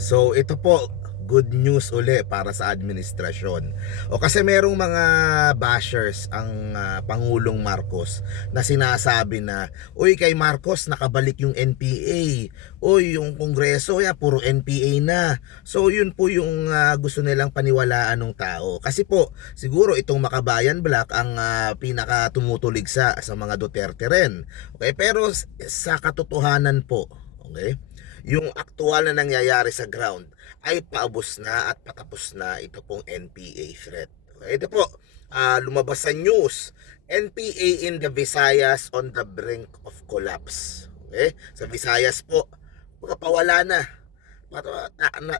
So ito po, good news uli para sa administrasyon. O kasi merong mga bashers ang Pangulong Marcos na sinasabi na, uy, kay Marcos nakabalik yung NPA. Uy, yung Kongreso ya puro NPA na. So yun po yung gusto nilang paniwalaan ng tao. Kasi po siguro itong Makabayan Black ang pinaka tumutulig sa mga Duterte rin. Okay, pero sa katotohanan po, okay, yung aktual na nangyayari sa ground ay paubos na at patapos na ito pong NPA threat. Okay, ito po, lumabas sa news, NPA in the Visayas on the brink of collapse. Okay, sa Visayas po, pawala na,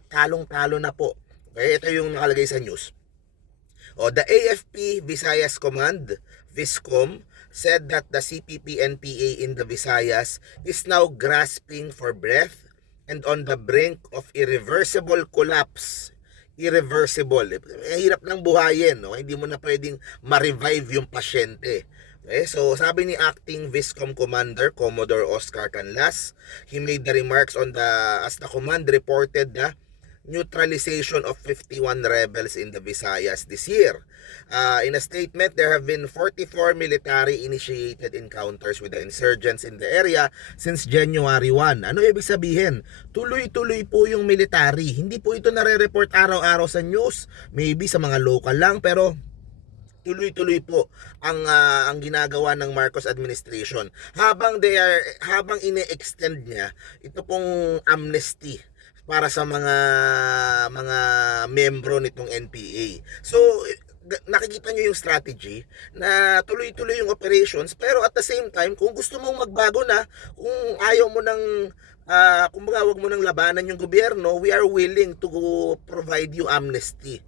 talong-talo na po. Okay, ito yung nakalagay sa news. The AFP Visayas Command, Viscom, said that the CPP-NPA in the Visayas is now grasping for breath and on the brink of irreversible collapse. Irreversible. Hirap nang buhayin. No? Hindi mo na pwedeng ma-revive yung pasyente. Okay, so sabi ni Acting Viscom Commander Commodore Oscar Canlas, he made the remarks on as the command reported the neutralization of 51 rebels in the Visayas this year. In a statement, there have been 44 military-initiated encounters with the insurgents in the area since January 1. Ano ibig sabihin? Tuloy-tuloy po yung military. Hindi po ito nare-report araw-araw sa news. Maybe sa mga local lang, pero tuloy-tuloy po ang ginagawa ng Marcos administration. Habang ine-extend niya ito pong amnesty para sa mga membro nitong NPA. So nakikita nyo yung strategy na tuloy-tuloy yung operations, pero at the same time, kung gusto mong magbago na, kung ayaw mo ng kumbaga wag mo nang labanan yung gobyerno, we are willing to provide you amnesty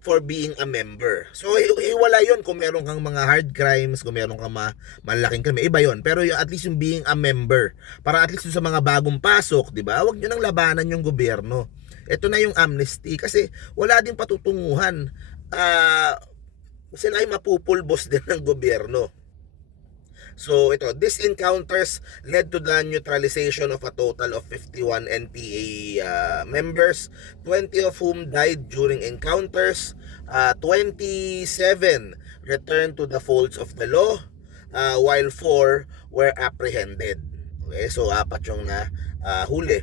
for being a member. So wala yun kung meron kang mga hard crimes, kung meron kang malaking crime, iba yun. Pero at least yung being a member, para at least sa mga bagong pasok, di ba? Wag nyo nang labanan yung gobyerno. Ito na yung amnesty kasi wala din patutunguhan. Sila ay mapupulbos din ng gobyerno. So these encounters led to the neutralization of a total of 51 NPA members, 20 of whom died during encounters, 27 returned to the folds of the law, while 4 were apprehended. Okay, so 4 yung huli.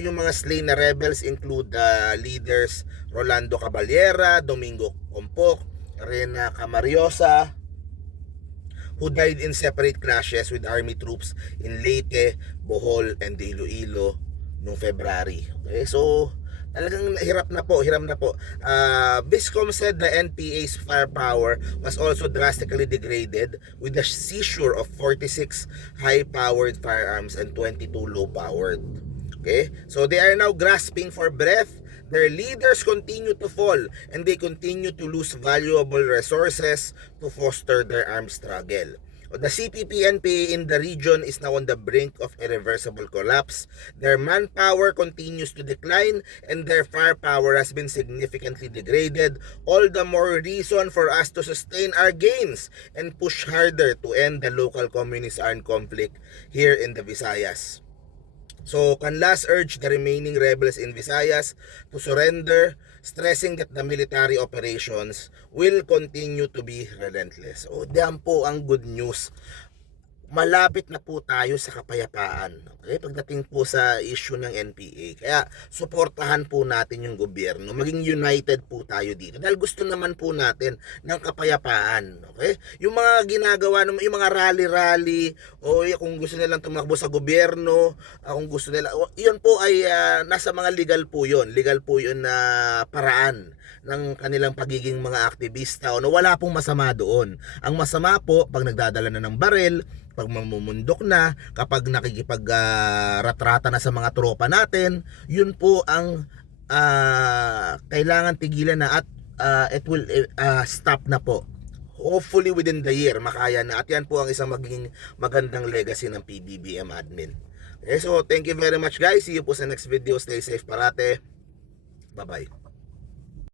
Yung mga slain na rebels include leaders Rolando Caballera, Domingo Compok, Rena Camariosa, who died in separate clashes with army troops in Leyte, Bohol, and Iloilo noong February. Okay, so talagang hirap na po. Viscom said the NPA's firepower was also drastically degraded with the seizure of 46 high-powered firearms and 22 low-powered. Okay, so they are now grasping for breath. Their leaders continue to fall and they continue to lose valuable resources to foster their armed struggle. The CPP-NPA in the region is now on the brink of irreversible collapse. Their manpower continues to decline and their firepower has been significantly degraded. All the more reason for us to sustain our gains and push harder to end the local communist armed conflict here in the Visayas. So Canlas urged the remaining rebels in Visayas to surrender, stressing that the military operations will continue to be relentless. O diyan po ang good news. Malapit na po tayo sa kapayapaan. Okay? Pagdating po sa issue ng NPA. Kaya suportahan po natin yung gobyerno. Maging united po tayo dito. Dahil gusto naman po natin ng kapayapaan. Okay? Yung mga ginagawa, yung mga rally-rally, o kung gusto nilang tumakbo sa gobyerno, kung gusto nila, yun po ay nasa mga legal po yun. Legal po yun na paraan ng kanilang pagiging mga aktivista. Wala pong masama doon. Ang masama po, pag nagdadala na ng baril, pag mamumundok na, kapag nakikipag-ratrata na sa mga tropa natin, yun po ang kailangan tigilan na at it will stop na po. Hopefully within the year, makaya na. At yan po ang isang magiging magandang legacy ng PBBM admin. Okay, so thank you very much guys. See you po sa next video. Stay safe parate. Bye-bye.